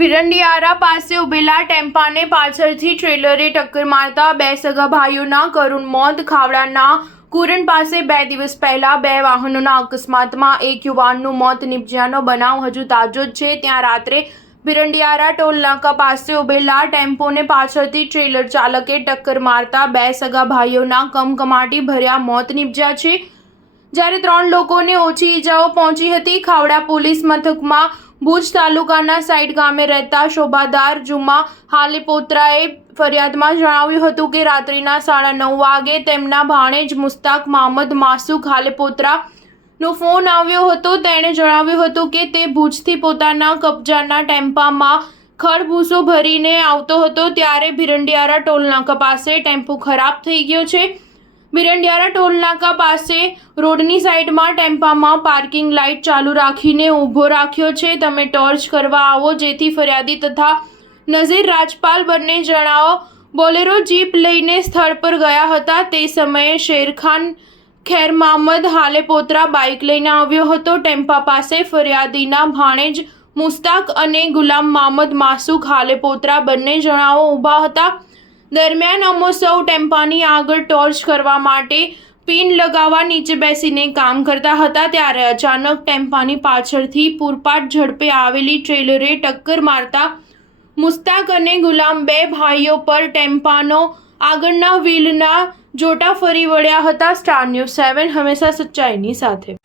ભીરંડિયારા પાસે ઉભેલા ટેમ્પાને પાછળથી ટ્રેલરે ટક્કર મારતા બે સગા ભાઈઓના કરુણ મોત. ખાવડાના કુરણ પાસે 2 દિવસ પહેલા 2 વાહનોના અકસ્માતમાં એક યુવાનનું મોત નિપજ્યાનો બનાવ હજુ તાજો જ છે. ત્યાં રાત્રે ભીરંડિયારા ટોલ નાકા પાસે ઉભેલા ટેમ્પોને પાછળથી ટ્રેલર ચાલકે ટક્કર મારતા 2 સગા ભાઈઓના કમકમાટી ભર્યા મોત નિપજ્યા છે, જ્યારે 3 લોકોને ઓછી ઈજાઓ પહોંચી હતી. ખાવડા પોલીસ મથકમાં ભુજ તાલુકાના સાઈડ ગામે રહેતા શોભાદાર જુમા હાલેપોત્રાએ ફરિયાદમાં જણાવ્યું હતું કે રાત્રિના 9:30 વાગે તેમના ભાણેજ મુસ્તાક મહમદ માસુક હાલેપોત્રાનો ફોન આવ્યો હતો. તેણે જણાવ્યું હતું કે તે ભુજથી પોતાના કબજાના ટેમ્પામાં ખડભૂસો ભરીને આવતો હતો, ત્યારે ભીરંડિયારા ટોલનાકા પાસે ટેમ્પો ખરાબ થઈ ગયો છે. ભીરંડિયારા ટોલનાકા પાસે રોડની સાઈડમાં ટેમ્પામાં પાર્કિંગ લાઇટ ચાલુ રાખીને ઊભો રાખ્યો છે. તમે ટોર્ચ કરવા આવો, જેથી ફરિયાદી તથા નઝીર રાજપાલ બંને જણાઓ બોલેરો જીપ લઈને સ્થળ પર ગયા હતા. તે સમયે શેરખાન ખેર મહમદ હાલેપોત્રા બાઇક લઈને આવ્યો હતો. ટેમ્પા પાસે ફરિયાદીના ભાણેજ મુસ્તાક અને ગુલામ મહમદ માસુક હાલેપોત્રા બંને જણાઓ ઊભા હતા. દરમિયાન અમો સૌ ટેમ્પાની આગળ ટોર્ચ કરવા માટે પિન લગાવવા નીચે બેસીને કામ કરતા હતા, ત્યારે અચાનક ટેમ્પાની પાછળથી પૂરપાટ ઝડપે આવેલી ટ્રેલરે ટક્કર મારતા મુસ્તાક અને ગુલામ 2 ભાઈઓ પર ટેમ્પાનો આગળના વ્હીલના જોટા ફરી વળ્યા હતા. સ્ટાર ન્યૂઝ 7 હંમેશા સચ્ચાઈની સાથે.